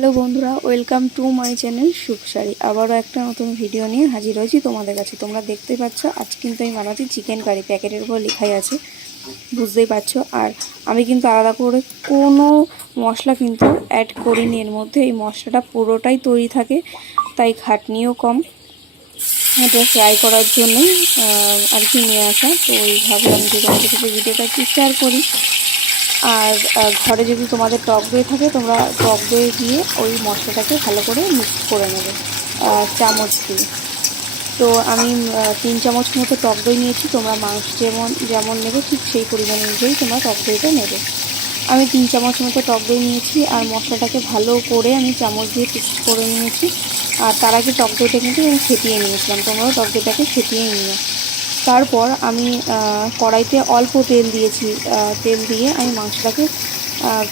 Hello বন্ধুরা, welcome to my channel সুখ শাড়ি। আবারও একটা নতুন ভিডিও নিয়ে হাজির হয়েছি তোমাদের কাছে। তোমরা দেখতে পাচ্ছ আজ কিন্তু আমি বানাচ্ছি চিকেন কারি। প্যাকেটের উপর লেখাই আছে, বুঝতেই পারছো। আর আমি কিন্তু আলাদা করে কোনো মশলা কিন্তু অ্যাড করিনি এর মধ্যে। এই মশলাটা পুরোটাই তৈরি থাকে, তাই খাটনিও কম। এটা ফ্রাই করার জন্যই আর কি নিয়ে আসা। তো ওইভাবে আমি যে তোমাদের সাথে ভিডিওটা একটু শেয়ার করি। আর ঘরে যদি তোমাদের টক দই থাকে, তোমরা টক দই দিয়ে ওই মশলাটাকে ভালো করে মিক্স করে নেবে চামচ দিয়ে। তো আমি 3 চামচ মতো টক দই নিয়েছি। তোমরা মাংস যেমন যেমন নেবে ঠিক সেই পরিমাণ অনুযায়ী তোমরা টক দইটা নেবে। আমি 3 চামচ মতো টক দই নিয়েছি আর মশলাটাকে ভালো করে আমি চামচ দিয়ে মিক্স করে নিয়েছি। আর তার আগে টক দইটা কিন্তু আমি ফেটিয়ে নিয়েছিলাম, তোমরাও টক দইটাকে ফেটিয়ে নিও। তারপর আমি কড়াইতে অল্প তেল দিয়েছি। তেল দিয়ে আমি মাংসটাকে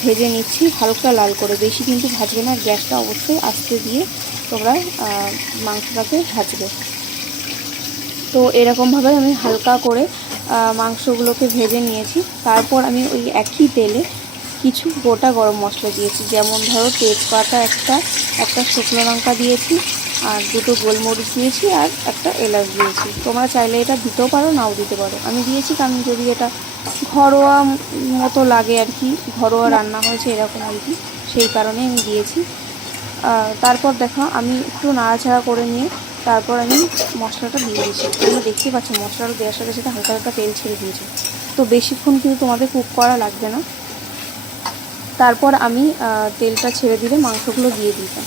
ভেজে নিচ্ছি হালকা লাল করে, বেশি কিন্তু ভাজবে না। গ্যাসটা অবশ্যই আস্তে দিয়ে তোমরা মাংসটাকে ভাজবে। তো এরকমভাবে আমি হালকা করে মাংসগুলোকে ভেজে নিয়েছি। তারপর আমি ওই একই তেলে কিছু গোটা গরম মশলা দিয়েছি, যেমন ধরো তেজপাতা একটা শুকনো লঙ্কা দিয়েছি, আর দুটো গোলমরিচ দিয়েছি, আর একটা এলাচ দিয়েছি। তোমরা চাইলে এটা দিতেও পারো, নাও দিতে পারো। আমি দিয়েছি কারণ যদি এটা ঘরোয়া মতো লাগে আর কি, ঘরোয়া রান্না হয়েছে এরকম আর কি, সেই কারণে আমি দিয়েছি। তারপর দেখো আমি একটু নাড়াচাড়া করে নিয়ে তারপর আমি মশলাটা দিয়ে দিয়েছি। তোমরা দেখতেই পাচ্ছ মশলাটা দেওয়ার সাথে সাথে হালকা হালকা তেল ছেড়ে দিয়েছে। তো বেশিক্ষণ কিন্তু তোমাদের কুক করা লাগবে না। তারপর আমি তেলটা ছেড়ে দিলে মাংসগুলো দিয়ে দিতাম।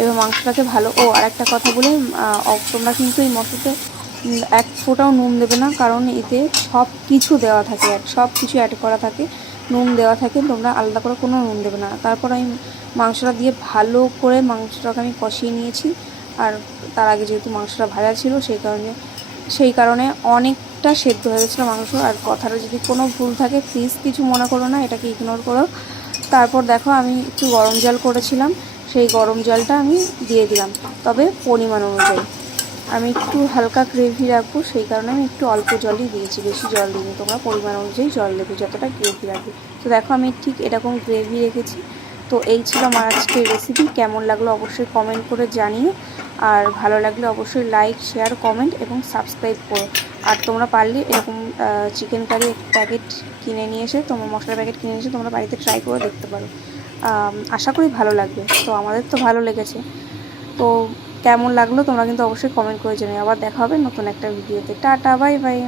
এবার মাংসটাকে ভালো আর একটা কথা বলে, তোমরা কিন্তু এই মশলাতে এক ফোঁটাও নুন দেবে না, কারণ এতে সব কিছু দেওয়া থাকে, সব কিছু অ্যাড করা থাকে, নুন দেওয়া থাকে। তোমরা আলাদা করে কোনো নুন দেবে না। তারপর আমি মাংসটা দিয়ে ভালো করে মাংসটাকে আমি কষিয়ে নিয়েছি। আর তার আগে যেহেতু মাংসটা ভাজা ছিল সেই কারণে অনেকটা সেদ্ধ হয়ে গেছিলো মাংস। আর কথাটা যদি কোনো ভুল থাকে প্লিজ কিছু মনে করো না, এটাকে ইগনোর করো। তারপর দেখো আমি একটু গরম জল করেছিলাম, সেই গরম জলটা আমি দিয়ে দিলাম, তবে পরিমাণ অনুযায়ী। আমি একটু হালকা গ্রেভি রাখবো, সেই কারণে আমি একটু অল্প জলই দিয়েছি, বেশি জল দিইনি। তোমরা পরিমাণ অনুযায়ী জল দেবে যতটা গ্রেভি রাখবে। তো দেখো আমি ঠিক এরকম গ্রেভি রেখেছি। তো এই ছিল আমার আজকের রেসিপি। কেমন লাগলো অবশ্যই কমেন্ট করে জানিও। আর ভালো লাগলে অবশ্যই লাইক, শেয়ার, কমেন্ট এবং সাবস্ক্রাইব করো। আর তোমরা পারলে এরকম চিকেন কারি প্যাকেট কিনে নিয়ে এসে, তোমার মশলার প্যাকেট কিনে নিয়ে এসে তোমরা বাড়িতে ট্রাই করে দেখতে পারো। আশা করি ভালো লাগবে। তো আমাদের তো ভালো লেগেছে। তো কেমন লাগলো তোমরা কিন্তু অবশ্যই কমেন্ট করে জানিও। আবার দেখা হবে নতুন একটা ভিডিওতে। Tata, bye bye.